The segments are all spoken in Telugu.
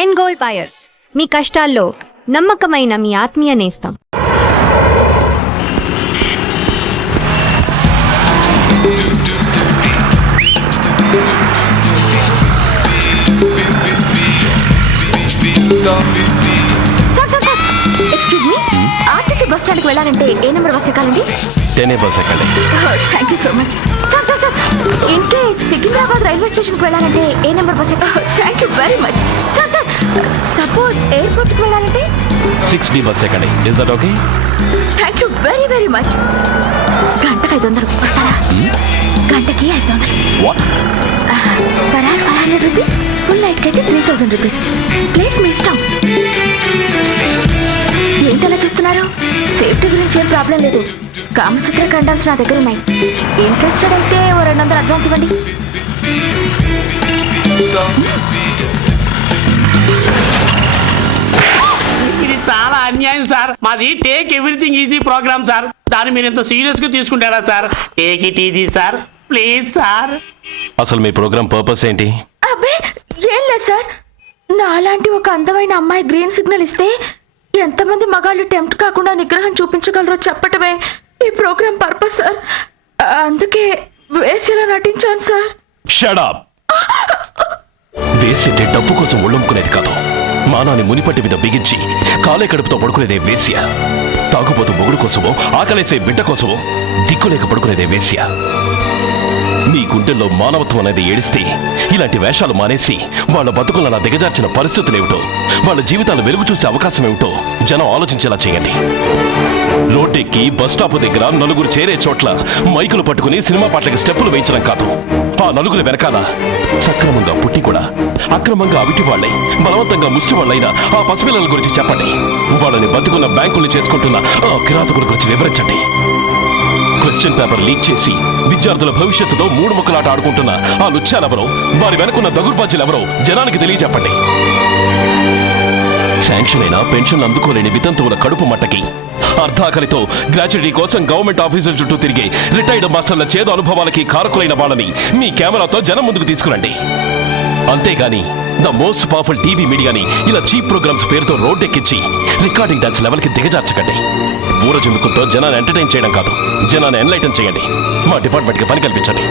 ఎండ్ గోల్డ్ బయర్స్, మీ కష్టాల్లో నమ్మకమైన మీ ఆత్మీయ నేస్తం. ఆర్టీసీ బస్ స్టాండ్కి వెళ్ళాలంటే ఏ నెంబర్ బస్ ఎక్కాలండి? 10A బస్ ఎక్కండి. Thank you so much. ఇంకే సికింద్రాబాద్ రైల్వే స్టేషన్కి వెళ్ళాలంటే ఏ నెంబర్ బస్ ఎక్కాలి? Thank you very much. Suppose ఎయిర్పోర్ట్కి వెళ్ళాలంటే 6D బస్ ఎక్కండి. Is that okay? Thank you very very much. గంటకి 500 వస్తారా? గంటకి 500. What? Per hour 500 rupees. Full night అయితే 3000 రూపీస్. ప్లేస్ మీ ఇష్టం. ఏంటలా చూస్తున్నారు? సేఫ్టీ గురించి ఏం ప్రాబ్లం లేదు. కామసూత్ర కండమ్స్ నా దగ్గర ఉన్నాయి. ఇంట్రెస్టెడ్ అయితే 200 అడ్వాన్స్ ఇవ్వండి. ఇది చాలా అన్యాయం సార్. మాది take everything easy program sir. దాన్ని మీరు ఇంత సీరియస్ గా తీసుకుంటారా sir? Take it easy sir, please sir. అసలు మీ ప్రోగ్రామ్ పర్పస్ ఏంటి? అబ్బే ఏం లేదు సార్. నాలాంటి ఒక అందమైన అమ్మాయి గ్రీన్ సిగ్నల్ ఇస్తే ఎంతమంది మగాళ్ళు టెంప్ట్ కాకుండా నిగ్రహం చూపించగలరో చెప్పటమే ఈ ప్రోగ్రామ్ పర్పస్ సార్. అందుకే వేసేలా నటించాను సార్. Shut up. వేసేటే డబ్బు కోసం ఒళ్ళొమ్ముకునేది కాదు. మానాన్ని మునిపట్టి మీద బిగించి కాలే కడుపుతో పడుకునేదే వేశ్య. తాగుపోతూ మొగుడు కోసమో ఆకలేసే బిడ్డ కోసమో దిక్కులేక పడుకునేదే వేశ్య. మీ గుండెల్లో మానవత్వం అనేది ఏడిస్తే ఇలాంటి వేషాలు మానేసి వాళ్ళ బతుకులను అలా దిగజార్చిన పరిస్థితులేమిటో, వాళ్ళ జీవితాలు వెలుగు చూసే అవకాశం ఏమిటో జనం ఆలోచించేలా చేయండి. రోడ్డెక్కి బస్ స్టాప్ దగ్గర నలుగురు చేరే చోట్ల మైకులు పట్టుకుని సినిమా పాటలకి స్టెప్పులు వేయించడం కాదు. ఆ నలుగురు వెనకాల సక్రమంగా పుట్టి కూడా అక్రమంగా అవిటి వాళ్ళై బలవంతంగా ముష్టి వాళ్ళైన ఆ పసిపిల్లల గురించి చెప్పండి. వాళ్ళని బతుకున్న బ్యాంకులు చేసుకుంటున్న ఆ కిరాతకుల గురించి వివరించండి. క్వశ్చన్ పేపర్ లీక్ చేసి విద్యార్థుల భవిష్యత్తుతో 3 ముక్కలాట ఆడుకుంటున్న ఆ లుచ్చాలెవరో, వారి వెనుకున్న దగుర్బాజీలెవరో జనానికి తెలియజెప్పండి. శాంక్షన్ అయినా పెన్షన్లు అందుకోలేని వితంతువుల కడుపు మట్టకి, అర్ధాకలితో గ్రాట్యుటీ కోసం గవర్నమెంట్ ఆఫీసుల చుట్టూ తిరిగే రిటైర్డ్ మాస్టర్ల చేదు అనుభవాలకి కారకులైన వాళ్ళని మీ కెమెరాతో జనం ముందుకు తీసుకురండి. అంతేగాని ద మోస్ట్ పవర్ఫుల్ టీవీ మీడియాని ఇలా చీప్ ప్రోగ్రామ్స్ పేరుతో రోడ్డెక్కించి రికార్డింగ్ డాన్స్ లెవెల్కి దిగజార్చకండి. ఊరజెందుకుతో జనాన్ని ఎంటర్టైన్ చేయడం కాదు, జనాన్ని ఎన్లైటన్ చేయండి. మా డిపార్ట్మెంట్కి పని కల్పించండి.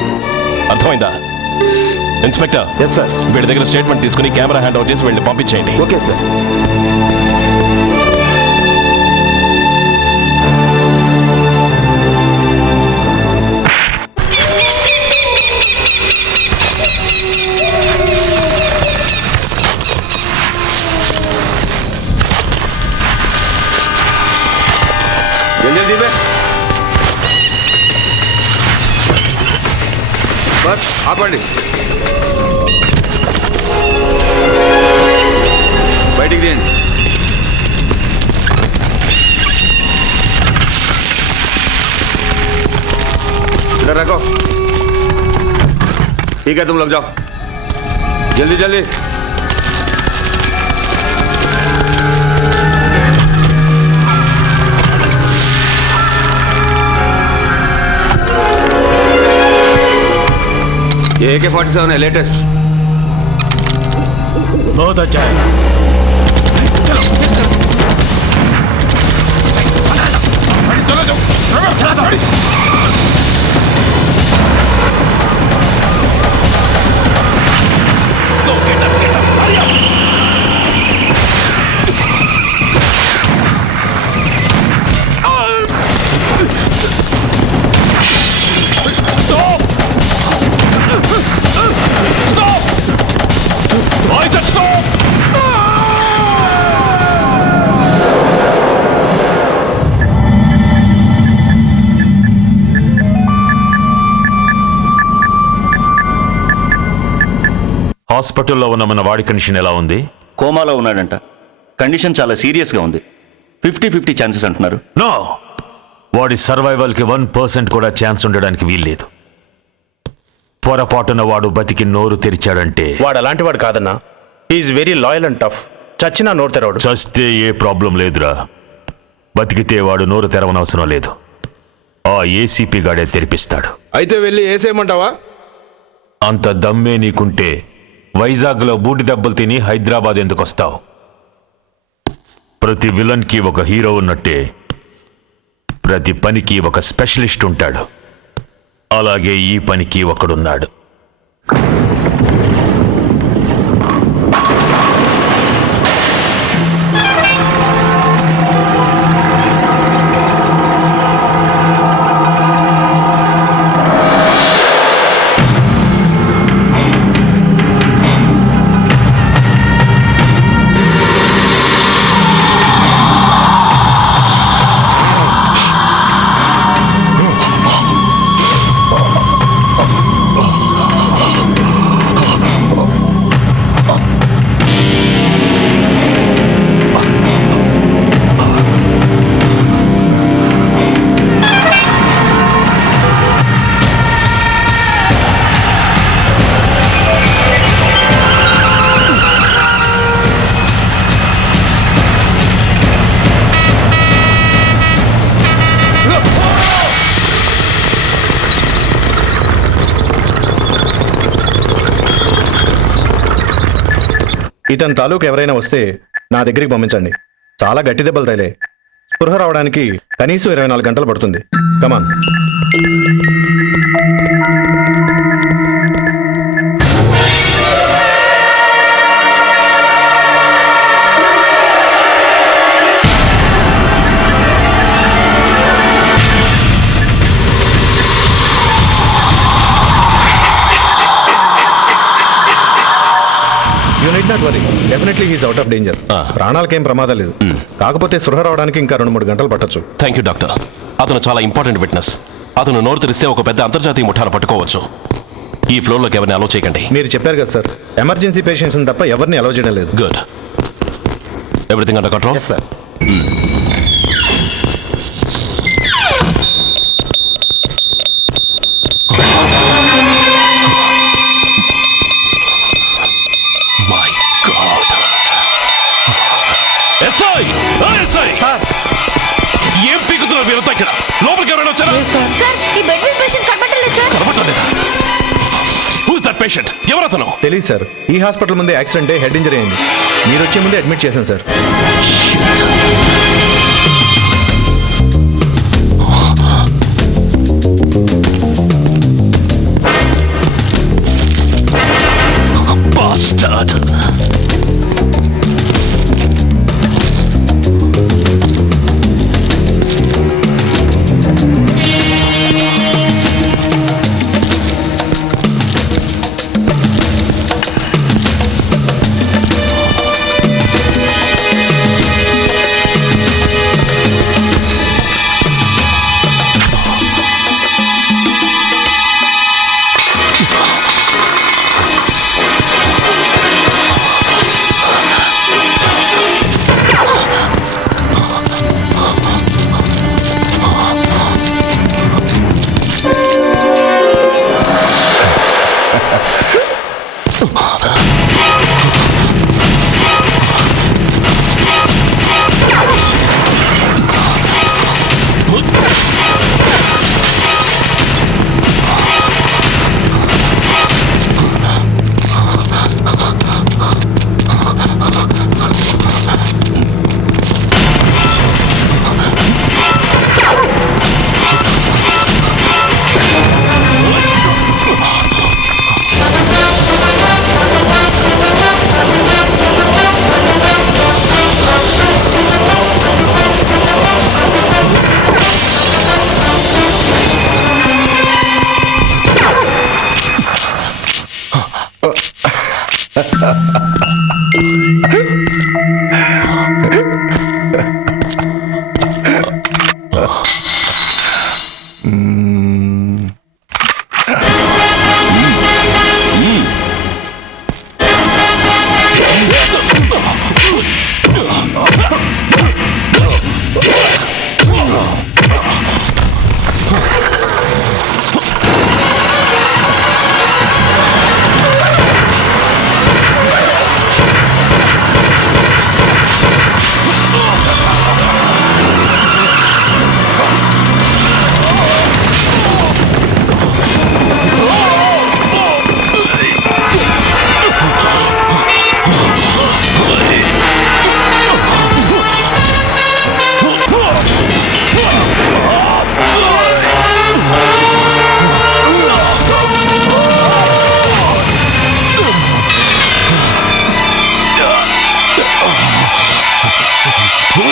అర్థమైందా? Inspector, yes sir. వీడి దగ్గర స్టేట్మెంట్ తీసుకుని కెమెరా హ్యాండ్ అవుట్ చేసి వీళ్ళని పంపించేయండి. Okay sir. जल्दी में बस ఆపండి. బయటికి రండి. इधर रखो. ठीक है, तुम लोग जाओ जल्दी जल्दी. ये AK-47 है, लेटेस्ट. बहुत अच्छा है. चलो హాస్పిటల్లో ఉన్న మన వాడి కండిషన్ ఎలా ఉంది? కోమాలో ఉన్నాడంట. కండిషన్ చాలా సీరియస్గా ఉంది. 50-50 ఛాన్సెస్ అంటున్నారు. నో, వాడి సర్వైవల్కి 1% కూడా ఛాన్స్ ఉండడానికి వీల్లేదు. పొరపాటున వాడు బతికి నోరు తెరిచాడంటే వాడు అలాంటి వాడు కాదన్నా. He is very loyal and tough. చచ్చినా నోరు తెరవడు. చస్తే ఏ ప్రాబ్లం లేదురా. బతికితే వాడు నోరు తెరవనవసరం లేదు. ఆ ఏసీపీ గాడే తెరిపిస్తాడు. అయితే వెళ్ళి వేసేయమంటావా? అంత దమ్మే నీకుంటే వైజాగ్లో బూటి దెబ్బలు తిని హైదరాబాద్ ఎందుకు వస్తావు? ప్రతి విలన్కి ఒక హీరో ఉన్నట్టే ప్రతి పనికి ఒక స్పెషలిస్ట్ ఉంటాడు. అలాగే ఈ పనికి ఒకడున్నాడు. ఇతని తాలూకు ఎవరైనా వస్తే నా దగ్గరికి పంపించండి. చాలా గట్టి దెబ్బలు తగిలే. స్పృహ రావడానికి కనీసం 24 గంటలు పడుతుంది. Come on. Definitely he's out of danger. ప్రాణాలకేం ప్రమాదం లేదు. కాకపోతే సృహ రావడానికి ఇంకా 2-3 గంటలు పట్టొచ్చు. Thank you doctor. అతను చాలా ఇంపార్టెంట్ విట్నెస్. అతను నోరు తెరిస్తే ఒక పెద్ద అంతర్జాతీయ ముఠాను పట్టుకోవచ్చు. ఈ ఫ్లోర్లోకి ఎవరిని అలో చేయకండి. మీరు చెప్పారు కదా సార్, ఎమర్జెన్సీ పేషెంట్స్ తప్ప ఎవరిని అలో చేయడం లేదు. Good. Everything under control? Sir. My god. SI! SI! ఏం పీకుతున్నారు మీరంతా ఇక్కడ? లోపలికి ఎవరైనా వచ్చారా? కనబట్టలేదా? Who's that patient? ఎవరతను? తెలియదు సార్. ఈ హాస్పిటల్ ముందే యాక్సిడెంట్ హెడ్ ఇంజరీ అయింది. మీరు వచ్చే ముందే అడ్మిట్ చేశాను sir. Bastard! Come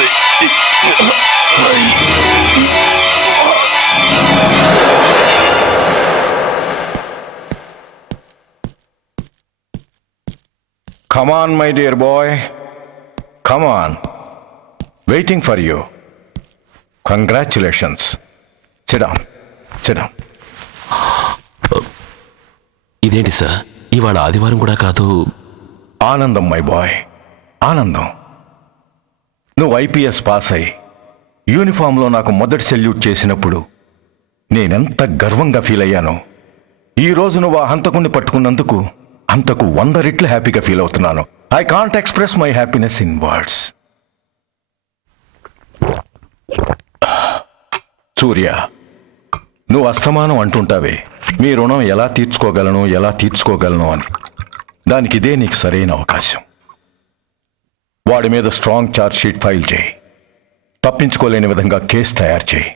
on, my dear boy. Come on. Waiting for you. Congratulations. Sit down. Sit down. ఇదేంటి సార్, ఇవాళ ఆదివారం కూడా కాదు. ఆనందం మై బాయ్, ఆనందం. నువ్వు ఐపీఎస్ పాస్ అయి యూనిఫామ్లో నాకు మొదటి సెల్యూట్ చేసినప్పుడు నేనెంత గర్వంగా ఫీల్ అయ్యానో, ఈ రోజు నువ్వు ఆ హంతకుణ్ణి పట్టుకున్నందుకు అంతకు 100 రెట్లు హ్యాపీగా ఫీల్ అవుతున్నాను. I can't express my happiness in words. Surya, నువ్వు అస్తమానం అంటుంటావే మీ రుణం ఎలా తీర్చుకోగలను అని. దానికి ఇదే నీకు సరైన అవకాశం. వాడి మీద స్ట్రాంగ్ ఛార్జ్ షీట్ ఫైల్ చేయి. తప్పించుకోలేని విధంగా కేసు తయారు చేయి.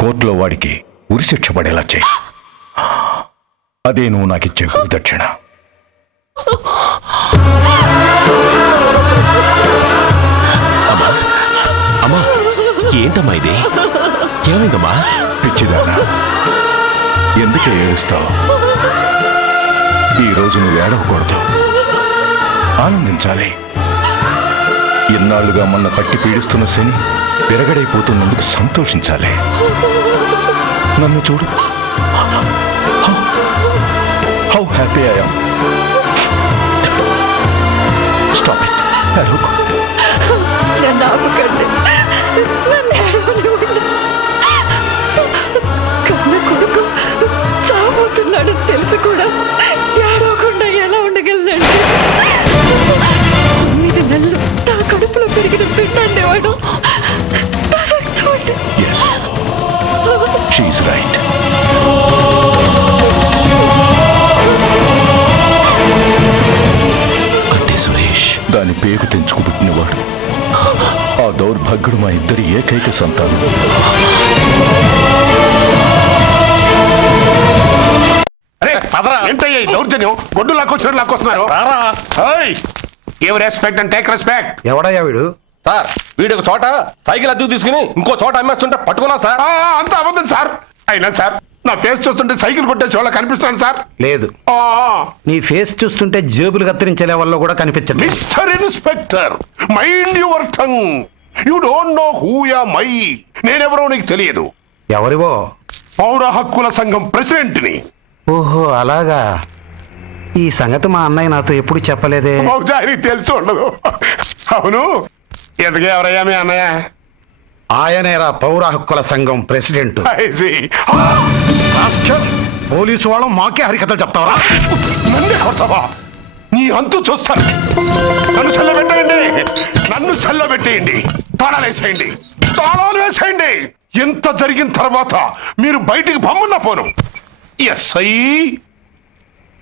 కోర్టులో వాడికి ఉరిశిక్ష పడేలా చేయి. అదే నువ్వు నాకిచ్చే గురుదక్షిణ. అమ్మా, అమ్మా, ఏంటమ్మా ఇది? ఏమైందమ్మా? పిచ్చిదానా, ఎందుకే ఏడుస్తావు? ఈరోజు నువ్వు ఏడవకూడదు, ఆనందించాలి. ఎన్నాళ్లుగా మొన్న పట్టి పీడిస్తున్న శని విరగడైపోతున్నందుకు సంతోషించాలి. నన్ను చూడు, how happy I am. Stop it. ఏడవకు. నన్ను ఆపకండి. నన్ను ఏడవనివ్వండి. కన్న కొడుకు చావబోతున్నాడు తెలిసి కూడా ఏడవకుండా ఎలా ఉండగలండి? 9 నెలలు నా కడుపులో పెరిగిన బిడ్డండి వాడు. Yes, she's right. అంటే సురేష్ దాని పేరు తెంచుకుపుట్టినవాడు. ఆ దౌర్భాగ్యుడు మా ఇద్దరి ఏకైక సంతానం. ఏంటయ్యా ఈ దౌర్జన్యం? గొడ్డు లాక్కొస్తున్నారు. Give respect and take respect. ఎవడయ్యా వీడు? సార్, వీడు ఒక చోట సైకిల్ అద్దెకు తీసుకుని ఇంకో చోట అమ్మేస్తుంటే పట్టుకున్నా సార్. అంత అబద్ధం సార్. అయినా సార్, నా ఫేస్ చూస్తుంటే సైకిల్ కొట్టే చోట కనిపిస్తాను సార్. లేదు, నీ ఫేస్ చూస్తుంటే జేబులు కత్తిరించే లెవెల్లో కూడా కనిపించదు. Mister inspector, mind your tongue. You don't know who yeah my. నేనెవరో నీకు తెలియదు. ఎవరివో? పౌర హక్కుల సంఘం ప్రెసిడెంట్ ని. ఓహో, అలాగా. ఈ సంగతి మా అన్నయ్య నాతో ఎప్పుడు చెప్పలేదే. బహుశా ఆయనకి తెలిసి ఉండదు. అవును, ఎందుకే ఎవరయ్యా మీ అన్నయ్య? ఆయనేరా పౌర హక్కుల సంఘం ప్రెసిడెంట్. I see. పోలీసు వాళ్ళం మాకే హరికథలు చెప్తావరా? నన్నే కొడతావా? నీ అంతు చూస్తాను. నన్ను చల్లబెట్టేయండి. తాళాలు వేసేయండి. ఎంత జరిగిన తర్వాత మీరు బయటికి పంపన్న పోను. ఎస్ఐ,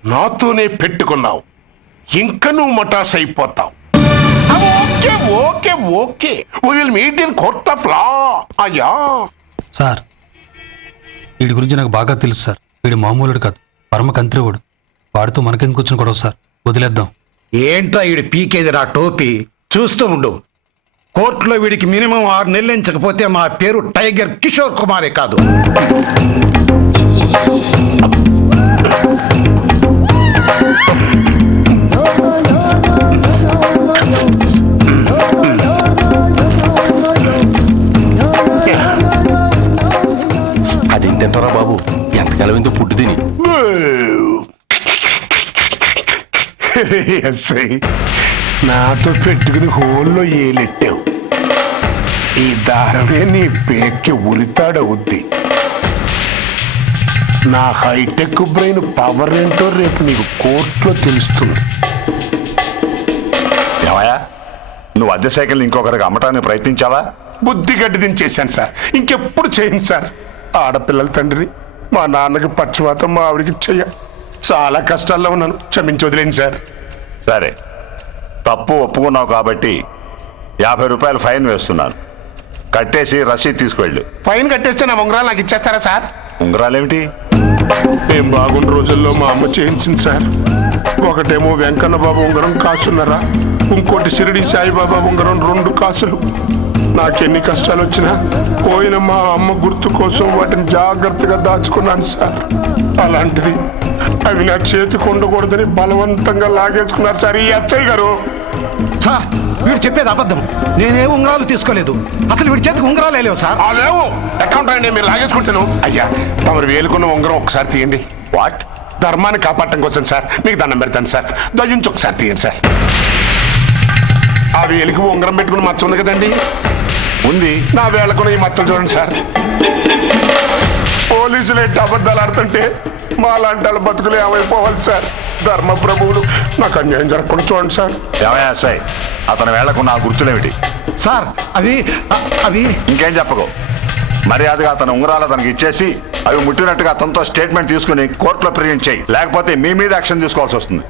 నాతోనే పెట్టుకున్నావు, ఇంకా నువ్వు మటాస్ అయిపోతావు. Okay will meet in court of law. అయ్యా సార్, వీడి గురించి నాకు బాగా తెలుసు సార్. వీడు మామూలుడు కాదు, పరమ కంత్రివాడు. వాడితో మనకెందుకు వచ్చిన గొడవ సార్? వదిలేద్దాం. ఏంట్రా వీడి పీకేది నా టోపీ? చూస్తూ ఉండు. కోర్టులో వీడికి మినిమం 6 నెలలు ఎంచకపోతే మా పేరు టైగర్ కిషోర్ కుమారే కాదు. అదేంటంటారా బాబు, ఎంతకాలం ఎందుకు పుట్టు తిని? నాతో పెట్టుకుని హోల్లో ఏలెట్టావు. ఈ దారమే నీ పేక్కి ఉరితాడవుద్ది. నా హైటెక్ బ్రెయిన్ పవర్ ఏంటో రేపు నీకు కోర్టులో తెలుస్తుంది. ఏమయ్యా, నువ్వు అద్దె సైకిల్ ఇంకొకరికి అమ్మటానికి ప్రయత్నించావా? బుద్ధి గడ్డి దించేశాను సార్. ఇంకెప్పుడు చేయను సార్. ఆడపిల్లల తండ్రిని, మా నాన్నకి పక్షవాతం, మా ఆవిడికి చెయ్య. చాలా కష్టాల్లో ఉన్నాను, క్షమించి వదిలేండి సార్. సరే, తప్పు ఒప్పుకున్నావు కాబట్టి 50 రూపాయలు ఫైన్ వేస్తున్నాను. కట్టేసి రసీదు తీసుకువెళ్ళు. ఫైన్ కట్టేస్తే నా ఉంగరాలు నాకు ఇచ్చేస్తారా సార్? ఉంగరాలేమిటి? మేము బాగున్న రోజుల్లో మా అమ్మ చేయించింది సార్. ఒకటేమో వెంకన్న బాబు ఉంగరం కాసున్నరా, ఇంకోటి షిరిడి సాయిబాబా ఉంగరం 2 కాసులు. నాకెన్ని కష్టాలు వచ్చినా పోయిన మా అమ్మ గుర్తు కోసం వాటిని జాగ్రత్తగా దాచుకున్నాను సార్. అలాంటిది అవి నా చేతికి ఉండకూడదని బలవంతంగా లాగేసుకున్నారు సార్ ఈ అచ్చయ్య గారు. సార్ వీడు చెప్పేది అబద్ధం. నేనే ఉంగరాలు తీసుకోలేదు. అసలు వీడి చేతికి ఉంగరాలు లేవు సార్. ఆ లేవు అకౌంట్ రాయండి, మీరు లాగేసుకుంటాను. అయ్యా తమరు వేలుకున్న ఉంగరం ఒకసారి తీయండి. వాట్? ధర్మాన్ని కాపాడటం కోసం సార్, మీకు దండం పెడతాను సార్. దయ్యుంచి ఒకసారి తీయండి సార్. ఆ వేలికి ఉంగరం పెట్టుకుని మచ్చ ఉంది కదండి, ఉంది. నా వేళకున్న ఈ మచ్చలు చూడండి సార్. పోలీసులు ఎట్టి అబద్ధాలు ఆడుతుంటే మా లాంటి వాళ్ళ బతుకులు ఏమైపోవాలి సార్. ధర్మ ప్రభువులు నాకు అన్యాయం జరగకుండా చూడండి సార్. ఏమయ్యా సాయి, అతని వేళకున్న ఆ గుర్తులేమిటి? సార్ అవి ఇంకేం చెప్పకు. మర్యాదగా అతని ఉంగరాలు అతనికి ఇచ్చేసి అవి ముట్టినట్టుగా అతనితో స్టేట్మెంట్ తీసుకుని కోర్టులో ప్రెజెంట్ చేయి. లేకపోతే మీ మీద యాక్షన్ తీసుకోవాల్సి వస్తుంది.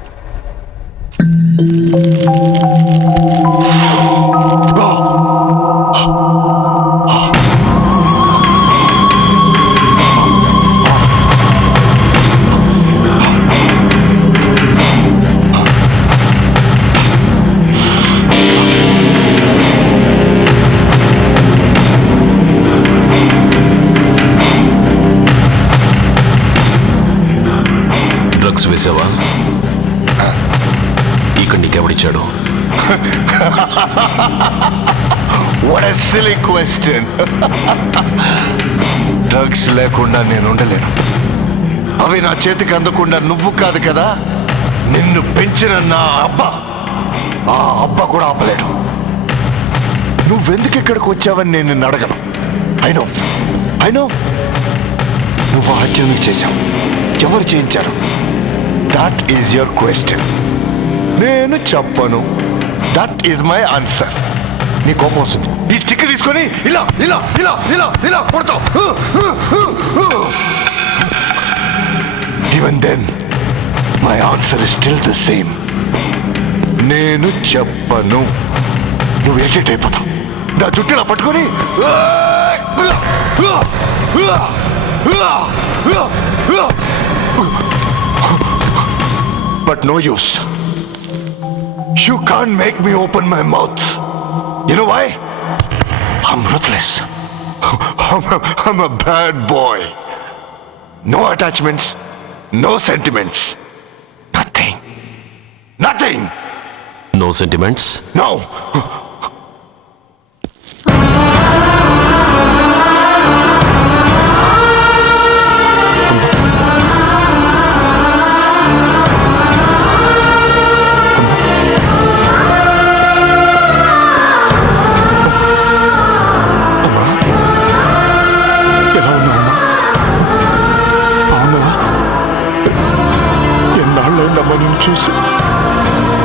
డ్రగ్స్ వేసావా? ఇక్కడ నీకెవడిచ్చాడు? What a silly question. Drugs లేకుండా నేను ఉండలేను. అవి నా చేతికి అందకుండా నువ్వు కాదు కదా, నిన్ను పెంచిన నా అబ్బా, ఆ అబ్బా కూడా ఆపలేడు. నువ్వెందుకు ఇక్కడికి వచ్చావని నేను నిన్ను అడగను. అయినో నువ్వు హత్య ఎందుకు చేశావు, ఎవరు చేయించారు? That is your question. నేను చెప్పను. That is my answer. నీ కోపం వస్తుంది, ఈ స్టిక్ తీసుకొని ఇలా ఇలా ఇలా ఇలా ఇలా కొడతావు. Even then my answer is still the same. నేను చెప్పను. నువ్వు ఎడిట్ అయిపోతావు. నా జుట్టులా పట్టుకొని but no use. You can't make me open my mouth. You know why? I'm ruthless. I'm a bad boy. No attachments, no sentiments. Nothing. No sentiments? No. చూసి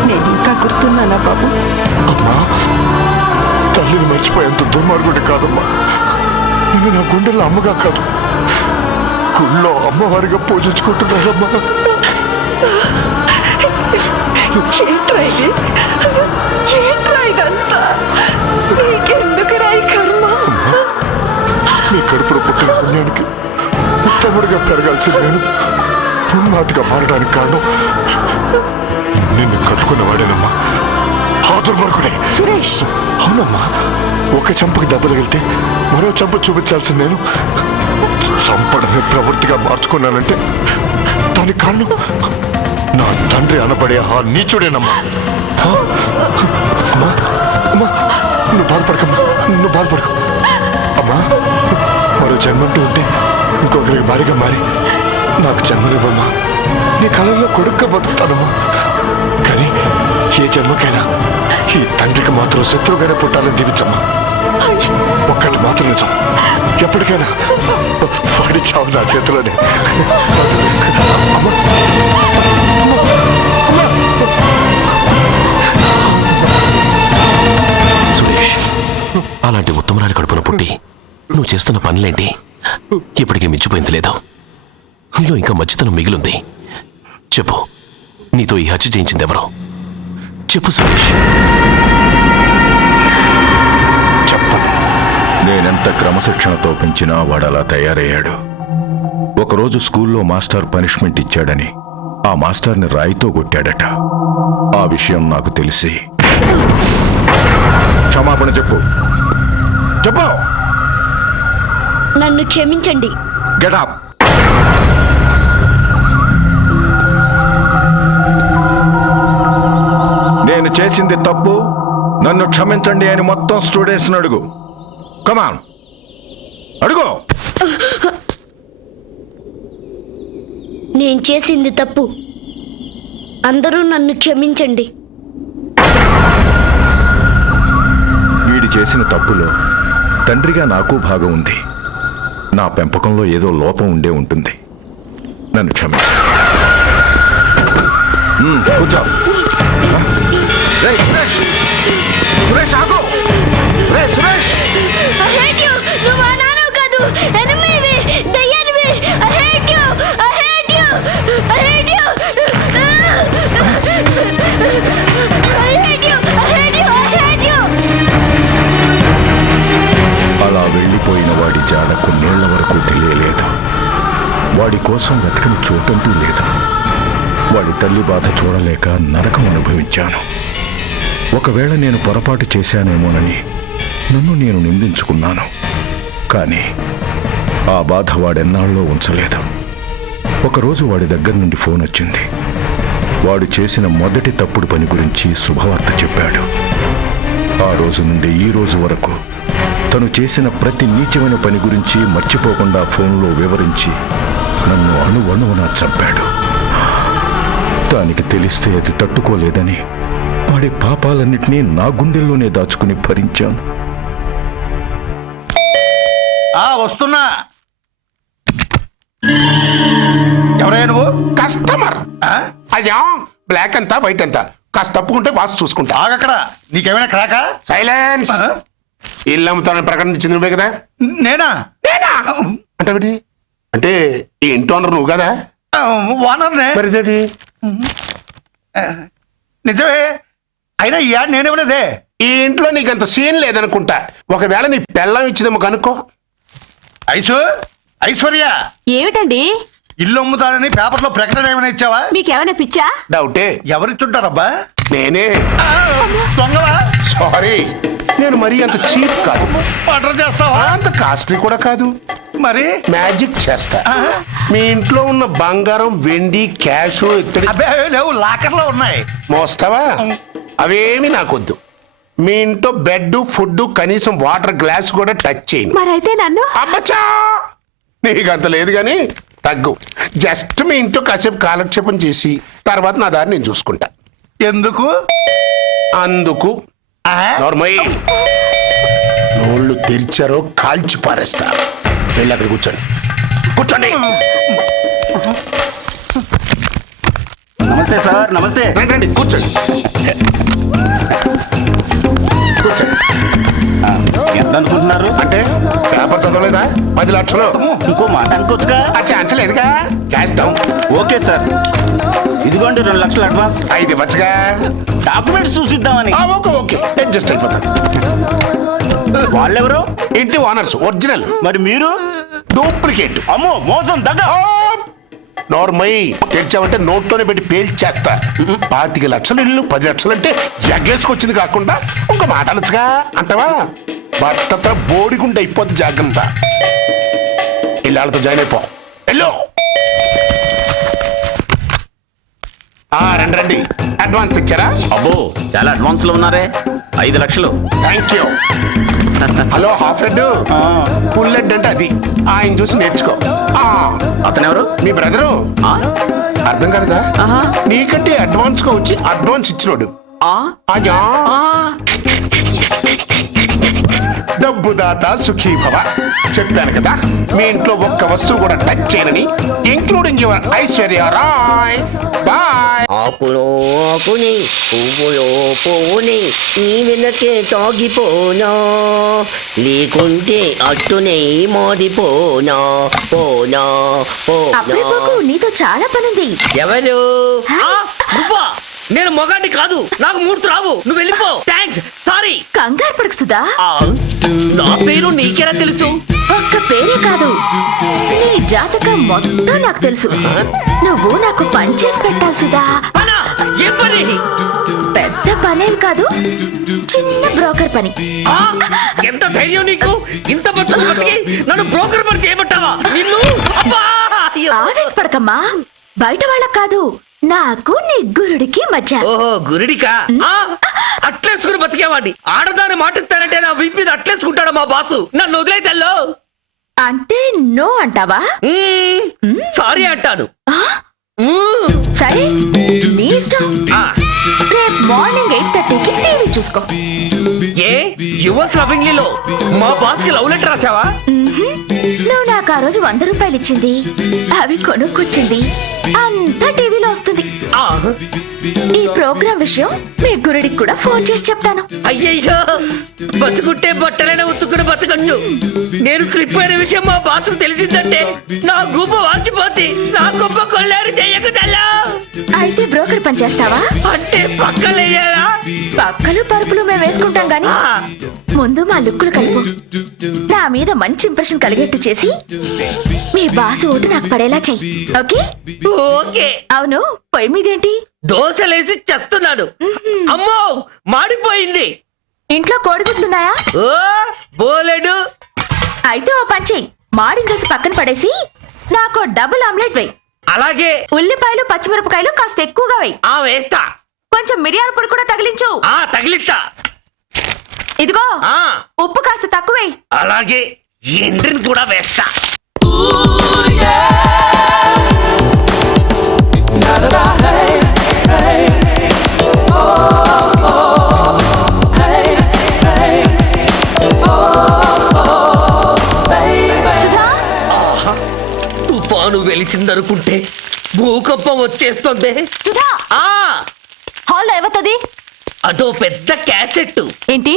నేను ఇంకా గుర్తున్నానా బాబు? అమ్మా, తల్లిని మర్చిపోయేంత దుర్మార్గుడి కాదమ్మా. నిన్ను నా గుండెల్లో అమ్మగా కాదు, గుళ్ళో అమ్మవారిగా పూజించుకుంటున్నారమ్మా. నీకెందుకు రాయి కర్మ? నీ కడుపులో పుట్టిన పుణ్యానికి ఉత్తముడిగా పెరగాల్సిన నేను ఉన్మాతిగా మారడానికి కారణం నిన్ను కట్టుకున్నవాడేనమ్మా. ఆ దుర్మార్గుడే సురేష్. అవునమ్మా, ఒక చెంపకి దెబ్బ తగిలితే మరో చెంప చూపించాల్సిన నేను చంపడమే ప్రవృత్తిగా మార్చుకున్నానంటే దానికి కారణం నా తండ్రి అనబడే ఆ నీచుడేనమ్మా. అమ్మా అమ్మా, నువ్వు బాధపడకు అమ్మా. మరో జన్మంటూ ఉంటే ఇంకొకరికి భారీగా మారి నాకు జన్మనివ్వమ్మా. నీ కళల్లో కొడుక్క బతుకుతానమ్మా. కానీ ఏ జన్మకైనా ఈ తండ్రికి మాత్రం శత్రువుగానే పుట్టాలని దీవించమ్మా. ఒక్కటి మాత్రం నిజం, ఎప్పటికైనా వాడి చావు నా చేతిలోనే. అమ్మా సురేష్, అలాంటి ఉత్తమరాలి కడుపున పుట్టి నువ్వు చేస్తున్న పనులేంటి? ఇప్పటికీ మించిపోయింది లేదు. నీలో ఇంకా మంచితనం మిగిలింది. చెప్పు, నీతో ఈ హత్య చేయించింది ఎవరో? చెప్పు సురేష్. చెప్పను. నేనెంత క్రమశిక్షణతో పెంచినా వాడు అలా తయారయ్యాడు. ఒకరోజు స్కూల్లో మాస్టర్ పనిష్మెంట్ ఇచ్చాడని ఆ మాస్టర్ని రాయితో కొట్టాడట. ఆ విషయం నాకు తెలిసి క్షమాపణ చెప్పు. చెప్పు. నన్ను క్షమించండి. Get up. నేను చేసింది తప్పు, నన్ను క్షమించండి అని మొత్తం స్టూడెంట్స్ని అడుగు. కమాన్, అడుగు. నేను చేసింది తప్పు, అందరూ నన్ను క్షమించండి. వీడి చేసిన తప్పులో తండ్రిగా నాకు భాగం ఉంది. నా పెంపకంలో ఏదో లోపం ఉండే ఉంటుంది. నన్ను క్షమించు. కూర్చో. రేయ్, సురేష్! సురేష్, ఆగు! రేయ్, సురేష్! అలా వెళ్ళిపోయిన వాడి జాడ కొన్నేళ్ల వరకు తెలియలేదు. వాడి కోసం వెతకని చోటంటూ లేదు. వాడి తల్లి బాధ చూడలేక నరకం అనుభవించాను. ఒకవేళ నేను పొరపాటు చేశానేమోనని నన్ను నేను నిందించుకున్నాను. కానీ ఆ బాధ వాడెన్నాళ్ళలో ఉంచలేదు. ఒకరోజు వాడి దగ్గర నుండి ఫోన్ వచ్చింది. వాడు చేసిన మొదటి తప్పుడు పని గురించి శుభవార్త చెప్పాడు. ఆ రోజు నుండి ఈ రోజు వరకు తను చేసిన ప్రతి నీచమైన పని గురించి మర్చిపోకుండా ఫోన్లో వివరించి నన్ను అణువణువున చంపాడు. దానికి తెలిస్తే అది తట్టుకోలేదని వాడి పాపాలన్నిటినీ నా గుండెల్లోనే దాచుకుని భరించాను. వస్తున్నా. ఎవరైనా నువ్వు? కస్టమర్. అయ్యా, బ్లాక్ అంతా వైట్ అంతా కాస్త తప్పుకుంటే బాస్ చూసుకుంటా. ఆగక్కడ. నీకేమైనా క్రాకా? సైలెన్స్. ఇల్లు అమ్ముతానని ప్రకటించింది నువ్వే కదా? నేనా? అంటే అంటే ఈ ఇంటి ఓనర్ నువ్వు కదా? ఓనర్నే. మరి ఇదేంటి? నిజమే. అయినా ఈ యాడ్ నేనేమలేదే. ఈ ఇంట్లో నీకంత సీన్ లేదనుకుంటా. ఒకవేళ నీ పెళ్ళం ఇచ్చిందేమో కనుక్కో. ఐశ్వర్య, ఏమిటండి? ఇల్లు అమ్ముతానని పేపర్లో ప్రకటన ఏమైనా ఇచ్చావా? మీకేమైనా పిచ్చా? డౌటే. ఎవరిచ్చుంటారబ్బా? నేనే. దొంగవా? సారీ, నేను మరీ అంత చీప్ కాదు. ఆర్డర్ చేస్తావా? అంత కాస్ట్లీ కూడా కాదు. మరి మ్యాజిక్ చేస్తా. మీ ఇంట్లో ఉన్న బంగారం, వెండి, క్యాష్, ఇత్తడి లేవు, లాకర్లో ఉన్నాయి. మోస్తావా? అవేమి నాకొద్దు. మీ ఇంట్లో బెడ్, ఫుడ్, కనీసం వాటర్ గ్లాస్ కూడా టచ్ చేయను. మరైతే నన్ను అబ్బచ్చా, నీకంత లేదు గాని తగ్గు. జస్ట్ మీ ఇంట్లో కాసేపు కాలక్షేపం చేసి తర్వాత నా దారి నేను చూసుకుంటా. ఎందుకు? అందుకు. నార్మల్ నోళ్ళు తెరిచారో కాల్చి పారేస్తా. వెళ్ళి అక్కడ కూర్చోండి. కూర్చోండి. నమస్తే సార్. నమస్తే. రండి, రండి, కూర్చోండి. కూర్చోండి. ఎంత అనుకుంటున్నారు? అంటే పేపర్ చదవలేదా? 10 లక్షలు. ఇంకో మాట అనుకోవచ్చుగా. ఆ ఛాన్స్ లేదుగా. Cash down. ఓకే సార్, ఇదిగోండి 2 లక్షలు అడ్వాన్స్. 5 ఇవ్వచ్చుగా. డాక్యుమెంట్స్ చూసిద్దామని. ఓకే ఓకే, అడ్జస్ట్ అయిపోతాను. వాళ్ళెవరు? ఇంటి ఓనర్స్ ఒరిజినల్. మరి మీరు? డూప్లికేట్. అమ్మో, మోసం, దగ్గ. నోర్మై తెచ్చావంటే నోట్తోనే పెట్టి పేల్చేస్తా. 25 లక్షలు ఇల్లు 10 లక్షలు అంటే జగ్గేసుకొచ్చింది కాకుండా ఒక మాట అనొచ్చుగా. అంటావా? భర్తతో బోడిగుంటే అయిపోద్ది. జాగ్రత్త. ఇల్లాళ్ళతో జాయిన్ అయిపో. ఎల్లో. రండి రండి. అడ్వాన్స్ ఇచ్చారా? అబ్బో, చాలా అడ్వాన్స్ లో ఉన్నారే. 5 లక్షలు. Thank you. Hello, half head, full head అంటే అది. ఆయన చూసి నేర్చుకో. అతనెవరు? మీ బ్రదరు. అర్థం కదా? నీకంటే అడ్వాన్స్ గా వచ్చి అడ్వాన్స్ ఇచ్చినోడు. అయ్యా, డబ్బు దాత సుఖీ భవ. చెప్పాను కదా, మీ ఇంట్లో ఒక్క వస్తువు కూడా టచ్ చేయనని, including your Aishwarya Rai. Bye. ఆకులో ఆకుని పువ్వులో పువ్వుని నీ వెనకే తాగిపోనా, లేకుంటే అట్టునే మాడిపోనా. పోనా అప్పుడే నీతో చాలా పనుంది. ఎవరు? నువ్వా? నేను మొగాన్ని కాదు, నాకు మూర్తి రావు. నువ్వు వెళ్ళిపో. Thanks, sorry. కంగారు పడకు సుధా. నా పేరు నీకెలా తెలుసు? ఒక్క పేరే కాదు, నీ జాతకం మొత్తం నాకు తెలుసు. నువ్వు నాకు పని చేసి పెట్టాలి సుధా. ఏం పని? పెద్ద పనేం కాదు, చిన్న బ్రోకర్ పని. ఆ, ఎంత ధైర్యం నీకు? ఇంత బతుకు బతికి నన్ను బ్రోకర్ పని చేయబట్టావా నిన్ను? అబ్బా! అయ్యో. ఆవేశపడకమ్మా, బయట వాళ్ళకి కాదు, నాకు నీ గురుడికి మధ్య. ఓహో గురుడికా? ఆ, అట్లేసుకుని బతికేవాడిని. ఆడదాని మాటిస్తానంటే నా వీపు మీద అట్లేసుకుంటాడు మా బాసు. నన్ను వదిలేతల్లో. అంటే నో అంటావా? సారీ అంటాను. ఆ? మ్మ్. సరే, నీ ఇష్టం. ఆ, రేపు మార్నింగ్ 8:30కి టీవీ చూసుకో. ఏ యువర్స్ లవింగ్లీలో మా బాస్ కి లవ్ లెటర్ రాసావా? మ్మ్హ్మ్. నువ్వు నాకు ఆ రోజు 100 రూపాయలు ఇచ్చింది, అవి కొనుక్కొచ్చింది, అంతా టీవీలో వస్తుంది. ఆ, ఈ ప్రోగ్రాం విషయం మీ గురుడికి కూడా ఫోన్ చేసి చెప్తాను. అయ్యయ్యో, బతుకుంటే బట్టలైనా ఉత్తుకుని బతకచ్చు. నేను స్లిప్ అయిన విషయం మా బాసు తెలిసిందంటే నా గుబ్బ వాచిపోతే నా గొప్ప కొల్లారు చెయ్యకు తల్లా. అయితే బ్రోకర్ పని చేస్తావా? అంటే పక్కలేయాలా? పక్కలు పరుపులు మేము వేసుకుంటాం గాని ఆ, ముందు మా లుక్కులు కలుపు. నా మీద మంచి ఇంప్రెషన్ కలిగేట్టు చేసి మీ బాసు ఓటు నాకు పడేలా చెయ్యి. ఓకే? ఓకే. అవును, పొయ్యి మీదేంటి? దోశలేసి చేస్తున్నాను. అమ్మో మాడిపోయింది. ఇంట్లో కోడిగుడ్లున్నాయా? ఓ బోలెడు. అయితే ఓ పని చెయ్యి, మాడిన దోశ పక్కన పడేసి నాకు డబుల్ ఆమ్లెట్ వేయి. అలాగే. ఉల్లిపాయలు పచ్చిమిరపకాయలు కాస్త ఎక్కువగా వేయి. ఆ వేస్తా. కొంచెం మిరియాల పొడి కూడా తగిలించు. ఆ తగిలిస్తా. ఇదిగో ఆ ఉప్పు కాస్త తక్కువ వేయి. అలాగే. ఎండ్రిని కూడా వేస్తా. సుధా, ఆహా, తుఫాను వెలిసిందనుకుంటే భూకంపం వచ్చేస్తుంది. సుధా, ఆ హాల్లో ఏవతది? అదో పెద్ద క్యాసెట్. ఏంటి?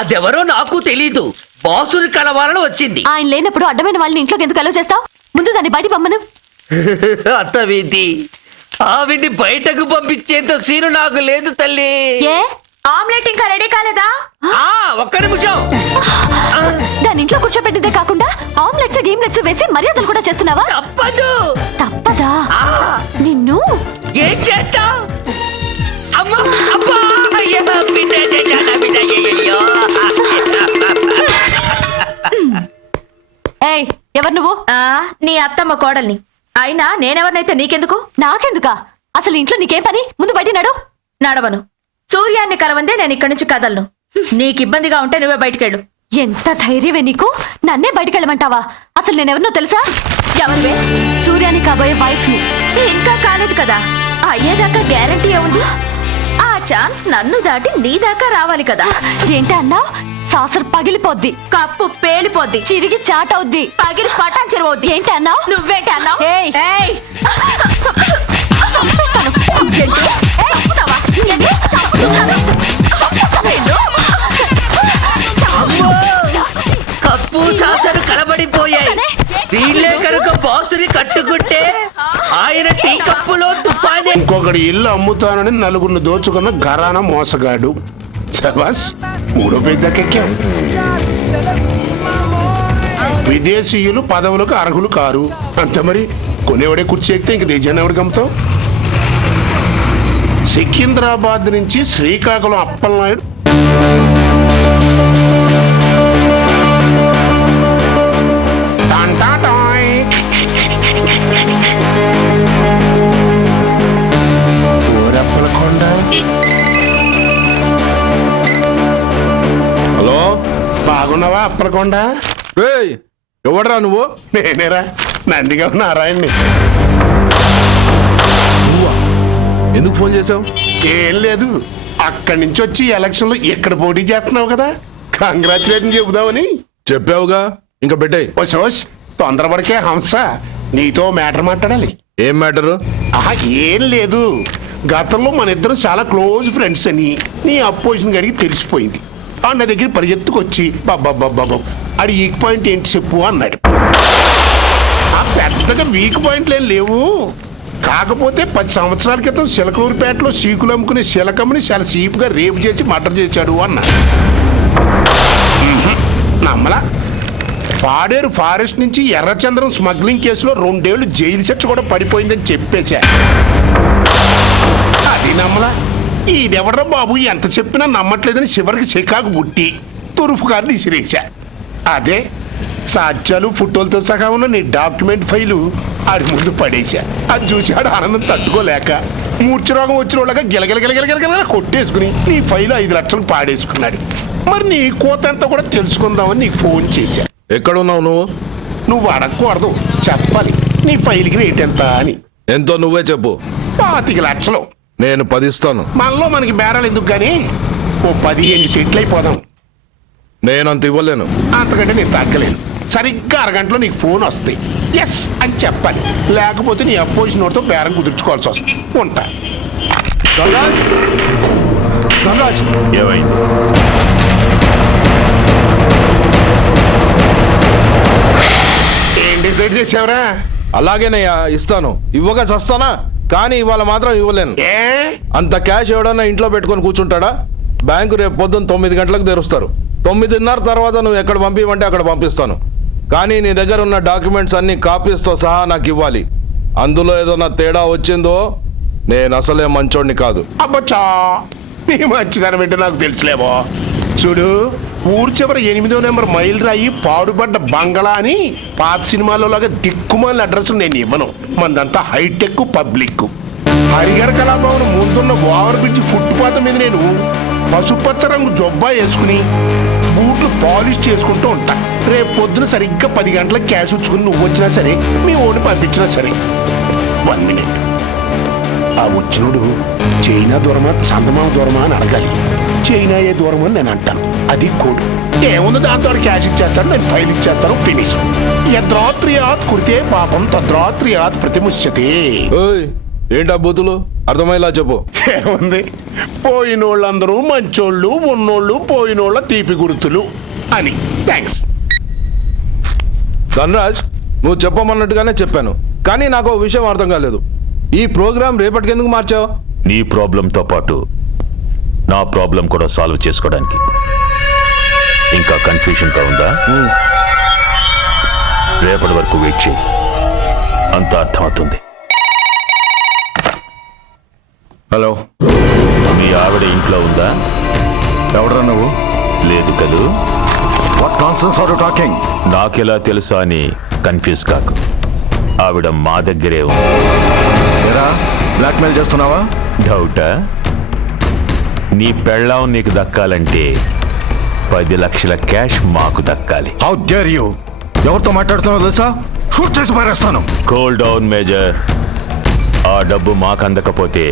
అదెవరో నాకు తెలీదు. బాసుని కలవాలని వచ్చింది. ఆయన లేనప్పుడు అడ్డమైన వాళ్ళని ఇంట్లోకి ఎందుకు అలౌ చేస్తావు? ముందు దాన్ని బయట పంపను. అత్తవింది. ఆవిడ్ని బయటకు పంపించేంత సీను నాకు లేదు తల్లి. ఏ ఆమ్లెట్ ఇంకా రెడీ కాలేదా? ఆ ఒక్క నిమిషం. దాని ఇంట్లో కూర్చోబెట్టిందే కాకుండా ఆమ్లెట్స్ గీమ్లెట్స్ వేసి మర్యాదలు కూడా చేస్తున్నావా? తప్పదు. తప్పదా? ఆ, నిన్ను ఏం చేస్తా? అమ్మా అబ్బా అయ్యో, బిడ్డ చేశానా, బిడ్డ చెయ్యయ్యో. ఏయ్, ఎవరు నువ్వు? నీ అత్తమ్మ కోడల్ని. అయినా నేనెవరినైతే నీకెందుకు? నాకెందుకా? అసలు ఇంట్లో నీకేం పని? ముందు బయట నడు. నడవను. సూర్యాన్ని కలవందే నేను ఇక్కడి నుంచి కదలను. నీకు ఇబ్బందిగా ఉంటే నువ్వే బయటికెళ్ళు. ఎంత ధైర్యమే నీకు? నన్నే బయటికెళ్ళమంటావా? అసలు నేనెవరినో తెలుసా? ఎవరివే? సూర్యాన్ని కాబోయే వైఫ్ ని. ఇంకా కాలేదు కదా, అయ్యేదాకా గ్యారంటీ ఏముంది? ఆ ఛాన్స్ నన్ను దాటి నీ దాకా రావాలి కదా. ఏంటి అన్నా? సాసర్ పగిలిపోద్ది, కప్పు పేలిపోద్ది, చిరిగి చాటవుద్ది, పగిలి పటాన్ చెరువవుద్ది. ఏంటి అన్నా? నువ్వేంటి అన్నావు? కప్పు చాసరు కలబడిపోయాయి. వీళ్ళే కనుక బాసుని కట్టుకుంటే ఆయన టీ కప్పులో తుఫానే. ఇంకొకటి ఇల్లు అమ్ముతానని నలుగురిని దోచుకున్న ఘరానా మోసగాడు. శబాస్, 3వ పేజీ దాకా ఎక్కాం. విదేశీయులు పదవులకు అర్హులు కారు. అంతే మరి, కొనేవాడే కుర్చీ ఎక్కితే ఇంక దేశాన్ని ఎవరికి అమ్ముతావు? సికింద్రాబాద్ నుంచి శ్రీకాకుళం అప్పలనాయుడు టాంటాటాయ్. ఊరప్పలకొండ. హలో, బాగున్నావా అప్పలకొండ? ఎవడరా నువ్వు? నేనేరా, నందిగా నారాయణ్ణి. ఎందుకు ఫోన్ చేసావు? ఏం లేదు, అక్కడి నుంచి వచ్చి ఎలక్షన్ లో ఇక్కడ పోటీ చేస్తున్నావు కదా, కంగ్రాచులేషన్ చెబుదామని. చెప్పావుగా, ఇంకా పెట్టాయి. ఓస్ తొందరపడికే హంస, నీతో మ్యాటర్ మాట్లాడాలి. ఏం మ్యాటరు? ఆహా, ఏం లేదు, గతంలో మన ఇద్దరు చాలా క్లోజ్ ఫ్రెండ్స్ అని నీ అపోజిషన్ గడికి తెలిసిపోయింది. నా దగ్గర పరిగెత్తుకొచ్చి బాబా అది వీక్ పాయింట్ ఏంటి చెప్పు అన్నాడు. ఆ పెద్దగా వీక్ పాయింట్లు ఏం లేవు, కాకపోతే 10 సంవత్సరాల క్రితం చిలకలూరుపేటలో సీకులు అమ్ముకునే శిలకమ్మని చాలా చీప్గా రేపు చేసి మర్డర్ చేశాడు అన్నా. నమ్మలా. పాడేరు ఫారెస్ట్ నుంచి ఎర్రచంద్రం స్మగ్లింగ్ కేసులో 2 ఏళ్లు జైలు శిక్ష కూడా పడిపోయిందని చెప్పేశా. అది నమ్మలా. ఈడెవడ్రా బాబు ఎంత చెప్పినా నమ్మట్లేదని చివరికి చికాకు పుట్టి తురుపు గారిని ఇసిరేశా. అదే సాక్ష్యాలు ఫోటోలతో సహా ఉన్న నీ డాక్యుమెంట్ ఫైలు ఆడి ముందు పడేశా. అది చూసి ఆడు ఆనందం తట్టుకోలేక మూర్ఛరోగం వచ్చిన వాళ్ళగా గిలగిలగిలగిలగిలగిల కొట్టేసుకుని నీ ఫైలు 5 లక్షలు పాడేసుకున్నాడు. మరి నీ కోతంతా కూడా తెలుసుకుందామని నీకు ఫోన్ చేశా. ఎక్కడున్నావు నువ్వు? నువ్వు అడగకూడదు, చెప్పాలి నీ ఫైల్కి రేట్ ఎంత అని. ఎంతో నువ్వే చెప్పు. 25 లక్షలు. నేను 10 ఇస్తాను. మనలో మనకి బేరాలు ఎందుకు గానీ ఓ 15 సెట్లు అయిపోదాం. నేనంత ఇవ్వలేను. అంతకంటే నేను తగ్గలేను. సరిగ్గా అరగంటలో నీకు ఫోన్ వస్తుంది. ఎస్ అని చెప్పాలి, లేకపోతే నీ అపోజిషన్ వాడితో బేరం కుదుర్చుకోవాల్సి వస్తుంది. ఉంటా. ఏమైంది? ఏం డిసైడ్ చేసావురా? అలాగేనయ్యా, ఇస్తాను. ఇవ్వగా చస్తానా, కానీ ఇవాళ మాత్రం ఇవ్వలేను. ఏ అంత క్యాష్ ఎవడన్నా ఇంట్లో పెట్టుకొని కూర్చుంటాడా? బ్యాంకు రేపు పొద్దున్న 9 గంటలకు తెరుస్తారు. 9:30 తర్వాత నువ్వు ఎక్కడ పంపివంటే అక్కడ పంపిస్తాను. కానీ నీ దగ్గర ఉన్న డాక్యుమెంట్స్ అన్ని కాపీస్తో సహా నాకు ఇవ్వాలి. అందులో ఏదైనా తేడా వచ్చిందో నేను అసలే మంచోడిని కాదు. అబ్బచ్చా, నీ మంచిదనం ఏంటో నాకు తెలుసులేమో. చూడు, ఊరు చివర 8వ నెంబర్ మైల్ రాయి పాడుబడ్డ బంగళా అని పాత సినిమాలో లాగా దిక్కుమాల అడ్రస్ నేను ఇవ్వను. మందంతా హైటెక్ పబ్లిక్. హరిహర కళాభవన్ ముందున్న ఓవర్ బ్రిడ్జ్ ఫుట్పాత్ మీద నేను పసుపచ్చ రంగు జొబ్బా వేసుకుని బూట్లు పాలిష్ చేసుకుంటూ ఉంటా. రేపు పొద్దున సరిగ్గా 10 గంటలకు క్యాష్ ఉంచుకుని నువ్వు వచ్చినా సరే, మీ ఓడి పంపించినా సరే. 1 మినిట్. ఆ వచ్చినోడు చైనా దూరమా చందమామ దూరమా అని అడగాలి. చైనా ఏ దూరం అని నేను అంటాను. అది కోడ్. ఏముంది దాంతో క్యాష్ ఇచ్చేస్తాను, నేను ఫైల్ ఇచ్చేస్తాను, ఫినిష్. యద్రాత్రియాత్ కుడితే పాపం తద్రాత్రియాత్ ప్రతిముష్యతే. ఏంటా బూతులు? అర్థమయ్యేలా చెప్పు. ఏముంది, పోయినోళ్ళందరూ మంచోళ్ళు, ఉన్నోళ్ళు పోయినోళ్ళ తీపి గుర్తులు అని. థ్యాంక్స్. ధనరాజ్, నువ్వు చెప్పమన్నట్టుగానే చెప్పాను, కానీ నాకు ఒక విషయం అర్థం కాలేదు. ఈ ప్రోగ్రాం రేపటికి ఎందుకు మార్చావు? నీ ప్రాబ్లంతో పాటు నా ప్రాబ్లం కూడా సాల్వ్ చేసుకోవడానికి. ఇంకా కన్ఫ్యూజన్గా ఉందా? రేపటి వరకు వెయిట్ చేయి, అంత అర్థమవుతుంది. హలో, మీ ఆవిడ ఇంట్లో ఉందా? ఎవడరా నువ్వు? లేదు కదూ. What nonsense are you talking? నాకెలా తెలుసా అని కన్ఫ్యూజ్ కాకు. ఆవిడ మా దగ్గరే ఉంది. ఏరా, బ్లాక్మెయిల్ చేస్తున్నావా? డౌటా? నీ పెళ్ళాం నీకు దక్కాలంటే 10 లక్షల క్యాష్ మాకు దక్కాలి. How dare you? ఎవరితో మాట్లాడుతున్నావో తెలుసా? షూట్ చేసి పారేస్తాను. Cool down major. ఆ డబ్బు మాకు అందకపోతే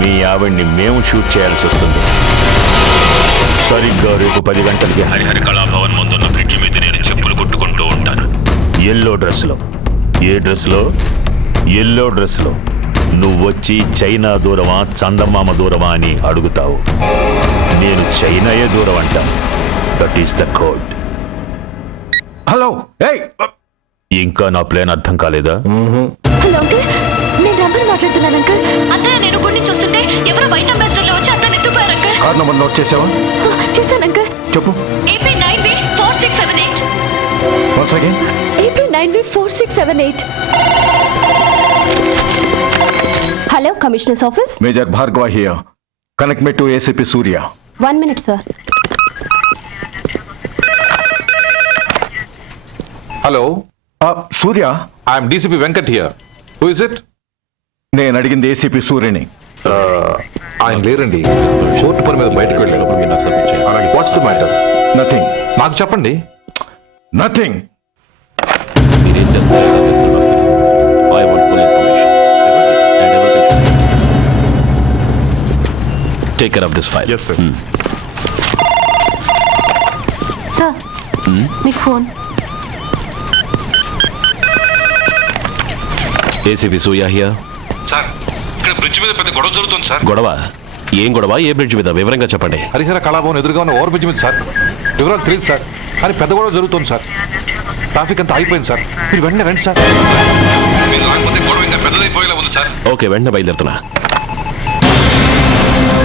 మీ ఆవిడ్ని మేము షూట్ చేయాల్సి వస్తుంది. సరిగ్గా రేపు 10 గంటలకి హరిహర కళాభవన్ ముందున్న బ్రిడ్జి మీద నేను చెప్పులు కొట్టుకుంటూ ఉంటాను. ఎల్లో డ్రెస్లో. ఏ డ్రెస్లో? ఎల్లో డ్రెస్లో. నువ్వొచ్చి చైనా దూరమా చందమామ దూరమా అని అడుగుతావు. నేను చైనాయే దూరం అంటాను. That is the code. Hello, ఇంకా నా ప్లాన్ అర్థం కాలేదా? హలో అంకుల్, నేను రమ్మని మాట్లాడుతున్నాను అంకుల్. అత్తయ్య నేను గుడి నుంచి వస్తుంటే ఎవరో బయట బస్సులో వచ్చి అత్తని ఎత్తుపోయారు అంకుల్. కార్ నంబర్ నోట్ చేసావా? చేశాను అంకుల్. చెప్పు. AP 9B4678. Once again. AP 9B4678. Hello, commissioners office. Major Bhargava here. Connect me to ACP Surya. 1 minute sir. Hello, Surya. I'm DCP Venkat here. Who is it? నేను అడిగింది ఏసీపీ సూర్యని. ఆయన లేరండి, కోర్టు పని మీద బయటకు వెళ్ళారు. అలాగే, వాట్స్ ద మ్యాటర్? నథింగ్. నాకు చెప్పండి. Nothing. I want full information and everything. Take care of this file. Yes, sir. Sir, మీకు phone. ACP Surya here. Sir, ఇక్కడ బ్రిడ్జ్ మీద పెద్ద గొడవ జరుగుతుంది సార్. గొడవ? ఏం గొడవ? ఏ బ్రిడ్జ్ మీద? వివరంగా చెప్పండి. హరిహర కళాభవన్ ఎదురుగా ఉన్న ఓవర్ బ్రిడ్జ్ మీద సార్. వివరాలు తెలియదు సార్, కానీ పెద్ద గొడవ జరుగుతుంది సార్. ట్రాఫిక్ అంతా అయిపోయింది సార్. మీరు వెంటనే రండి సార్. మీరు రాకపోతే గొడవ ఇంకా పెద్దదైపోయేలా ఉంది సార్. ఓకే, వెంటనే బయలుదేరుతున్నా.